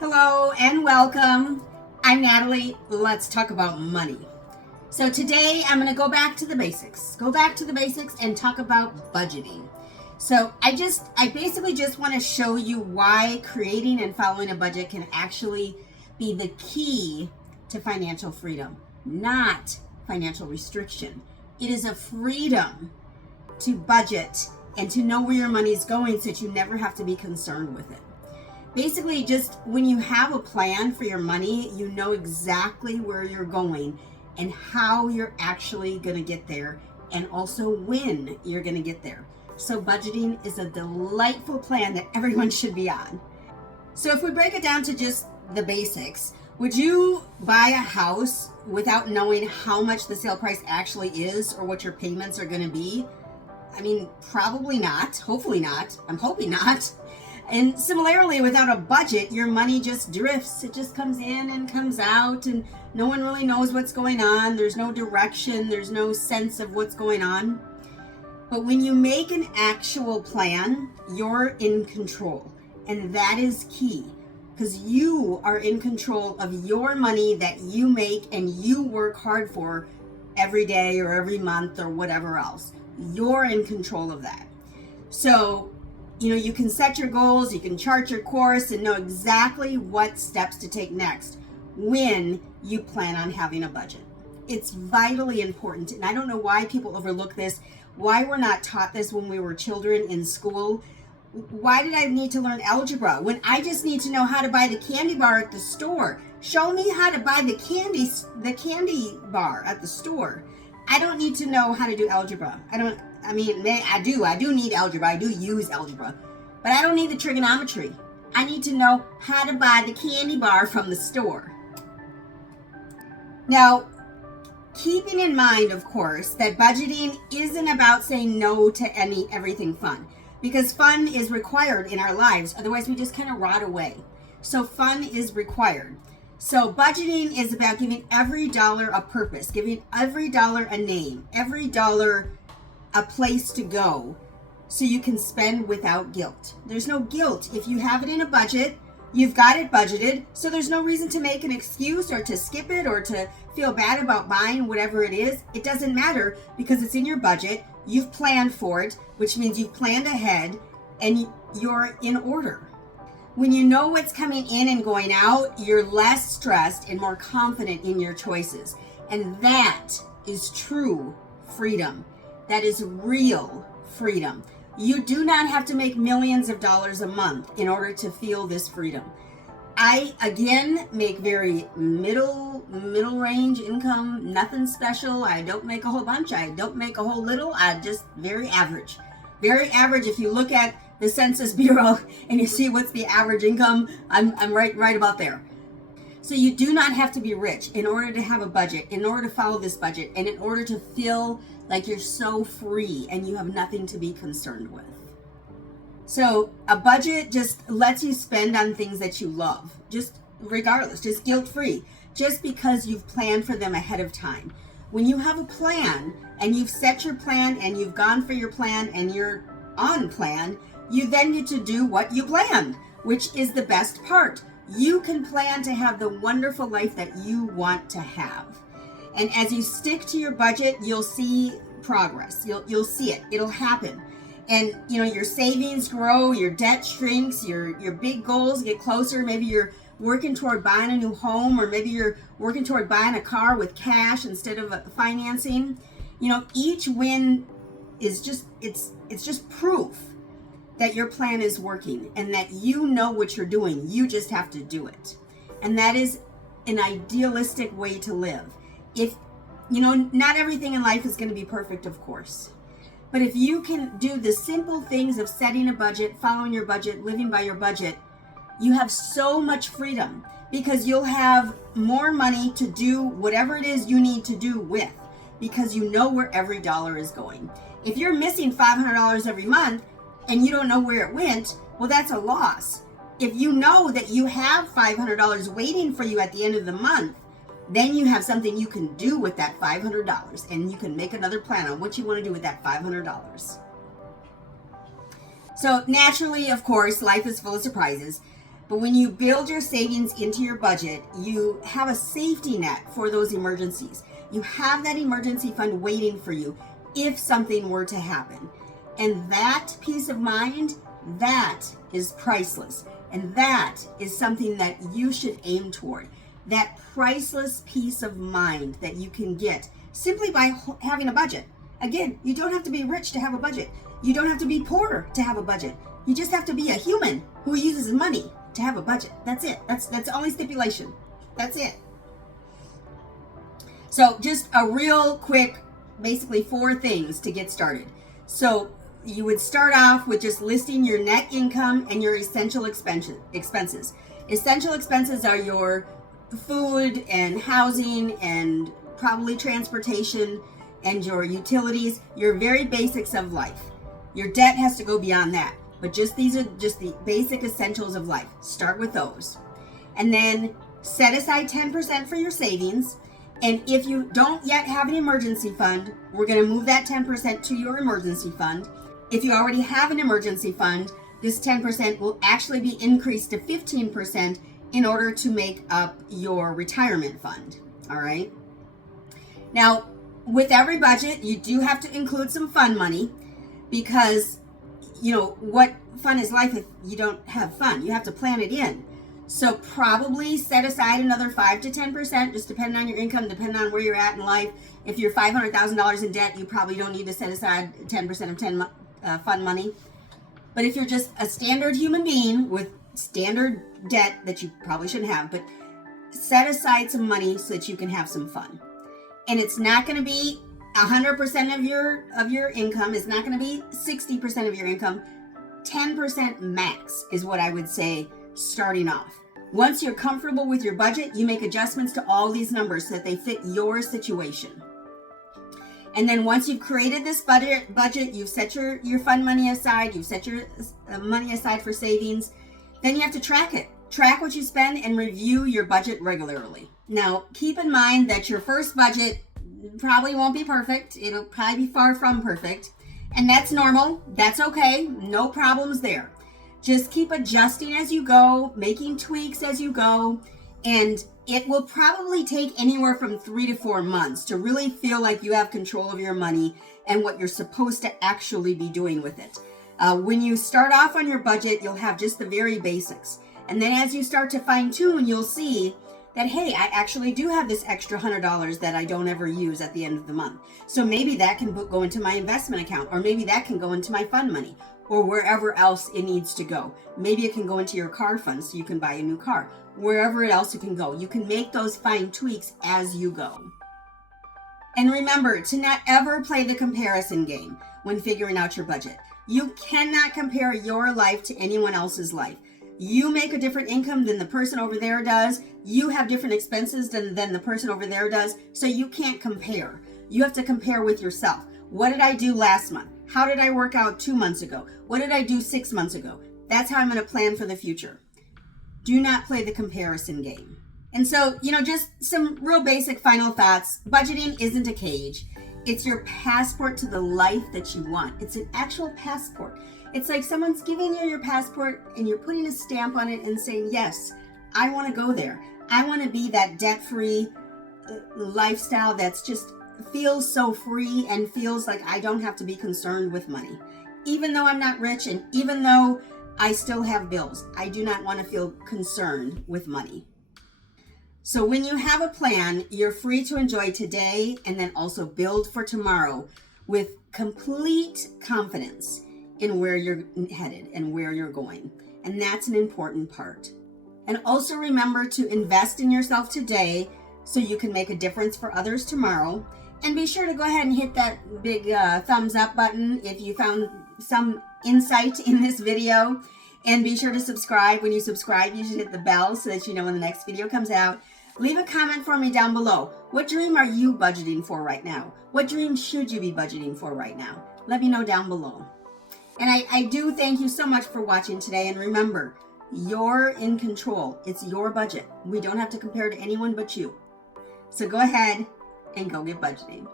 Hello and welcome. I'm Natalie. Let's talk about money. So today I'm going to go back to the basics. And talk about budgeting. So I basically just want to show you why creating and following a budget can actually be the key to financial freedom, not financial restriction. It is a freedom to budget and to know where your money is going so that you never have to be concerned with it. Basically, just when you have a plan for your money, you know exactly where you're going and how you're actually going to get there, and also when you're going to get there. So budgeting is a delightful plan that everyone should be on. So if we break it down to just the basics, would you buy a house without knowing how much the sale price actually is or what your payments are going to be? I mean, probably not. Hopefully not. I'm hoping not. And similarly, without a budget, your money just drifts. It just comes in and comes out, and no one really knows what's going on. There's no direction. There's no sense of what's going on. But when you make an actual plan, you're in control. And that is key, because you are in control of your money that you make and you work hard for every day or every month or whatever else. You're in control of that. So you can set your goals, you can chart your course, and know exactly what steps to take next when you plan on having a budget. It's vitally important, and I don't know why people overlook this, why we're not taught this when we were children in school. Why did I need to learn algebra when I just need to know how to buy the candy bar at the store? Show me how to buy the candy bar at the store. I don't need to know how to do algebra. I do need algebra. I do use algebra. But I don't need the trigonometry. I need to know how to buy the candy bar from the store. Now, keeping in mind, of course, that budgeting isn't about saying no to everything fun. Because fun is required in our lives. Otherwise, we just kind of rot away. So fun is required. So budgeting is about giving every dollar a purpose, giving every dollar a name, every dollar a place to go so you can spend without guilt. There's no guilt. If you have it in a budget, you've got it budgeted, so there's no reason to make an excuse or to skip it or to feel bad about buying whatever it is. It doesn't matter because it's in your budget. You've planned for it, which means you've planned ahead and you're in order. When you know what's coming in and going out, you're less stressed and more confident in your choices. And that is true freedom. That is real freedom. You do not have to make millions of dollars a month in order to feel this freedom. I, again, make very middle range income, nothing special. I don't make a whole bunch. I don't make a whole little. I just very average. Very average. If you look at the Census Bureau and you see what's the average income, I'm right about there. So you do not have to be rich in order to have a budget, in order to follow this budget, and in order to feel like you're so free and you have nothing to be concerned with. So a budget just lets you spend on things that you love, just regardless, just guilt-free, just because you've planned for them ahead of time. When you have a plan and you've set your plan and you've gone for your plan and you're on plan, you then get to do what you planned, which is the best part. You can plan to have the wonderful life that you want to have. And as you stick to your budget, you'll see progress. You'll see it. It'll happen. And your savings grow, your debt shrinks, your big goals get closer. Maybe you're working toward buying a new home, or maybe you're working toward buying a car with cash instead of financing. Each win is just proof that your plan is working and that you know what you're doing. You just have to do it. And that is an idealistic way to live. If not everything in life is going to be perfect, of course. But if you can do the simple things of setting a budget, following your budget, living by your budget, you have so much freedom because you'll have more money to do whatever it is you need to do with, because you know where every dollar is going. If you're missing $500 every month and you don't know where it went, well, that's a loss. If you know that you have $500 waiting for you at the end of the month, then you have something you can do with that $500, and you can make another plan on what you want to do with that $500. So naturally, of course, life is full of surprises. But when you build your savings into your budget, you have a safety net for those emergencies. You have that emergency fund waiting for you if something were to happen. And that peace of mind, that is priceless. And that is something that you should aim toward. That priceless peace of mind that you can get simply by having a budget. Again, you don't have to be rich to have a budget. You don't have to be poor to have a budget. You just have to be a human who uses money to have a budget. That's it. That's the only stipulation. That's it. So just a real quick, basically 4 things to get started. So you would start off with just listing your net income and your essential expenses. Essential expenses are your food and housing and probably transportation and your utilities, your very basics of life. Your debt has to go beyond that. But these are just the basic essentials of life. Start with those. And then set aside 10% for your savings. And if you don't yet have an emergency fund, we're going to move that 10% to your emergency fund. If you already have an emergency fund, this 10% will actually be increased to 15% in order to make up your retirement fund. All right. Now, with every budget, you do have to include some fun money because what fun is life if you don't have fun? You have to plan it in. So probably set aside another 5 to 10%, just depending on your income, depending on where you're at in life. If you're $500,000 in debt, you probably don't need to set aside 10% of fun money. But if you're just a standard human being with standard debt that you probably shouldn't have, but set aside some money so that you can have some fun. And it's not going to be 100% of your income. Is not going to be 60% of your income. 10% max is what I would say starting off. Once you're comfortable with your budget, you make adjustments to all these numbers so that they fit your situation. And then once you've created this budget, you've set your fund money aside, you've set your money aside for savings, then you have to track it. Track what you spend and review your budget regularly. Now, keep in mind that your first budget probably won't be perfect. It'll probably be far from perfect. And that's normal. That's okay. No problems there. Just keep adjusting as you go, making tweaks as you go. And it will probably take anywhere from 3 to 4 months to really feel like you have control of your money and what you're supposed to actually be doing with it. When you start off on your budget, you'll have just the very basics. And then as you start to fine tune, you'll see that, hey, I actually do have this extra $100 that I don't ever use at the end of the month. So maybe that can go into my investment account, or maybe that can go into my fund money, or wherever else it needs to go. Maybe it can go into your car fund so you can buy a new car. Wherever else it can go. You can make those fine tweaks as you go. And remember to not ever play the comparison game when figuring out your budget. You cannot compare your life to anyone else's life. You make a different income than the person over there does. You have different expenses than the person over there does. So you can't compare. You have to compare with yourself. What did I do last month? How did I work out 2 months ago? What did I do 6 months ago? That's how I'm going to plan for the future. Do not play the comparison game. And so, just some real basic final thoughts. Budgeting isn't a cage. It's your passport to the life that you want. It's an actual passport. It's like someone's giving you your passport and you're putting a stamp on it and saying, yes, I want to go there. I want to be that debt-free lifestyle that's just feels so free and feels like I don't have to be concerned with money. Even though I'm not rich and even though I still have bills, I do not want to feel concerned with money. So when you have a plan, you're free to enjoy today and then also build for tomorrow with complete confidence in where you're headed and where you're going. And that's an important part. And also remember to invest in yourself today so you can make a difference for others tomorrow. And be sure to go ahead and hit that big thumbs up button if you found some insight in this video. And be sure to subscribe. When you subscribe, you should hit the bell so that you know when the next video comes out. Leave a comment for me down below. What dream are you budgeting for right now? What dream should you be budgeting for right now? Let me know down below. And I do thank you so much for watching today. And remember, you're in control. It's your budget. We don't have to compare to anyone but you. So go ahead and go get budgeting.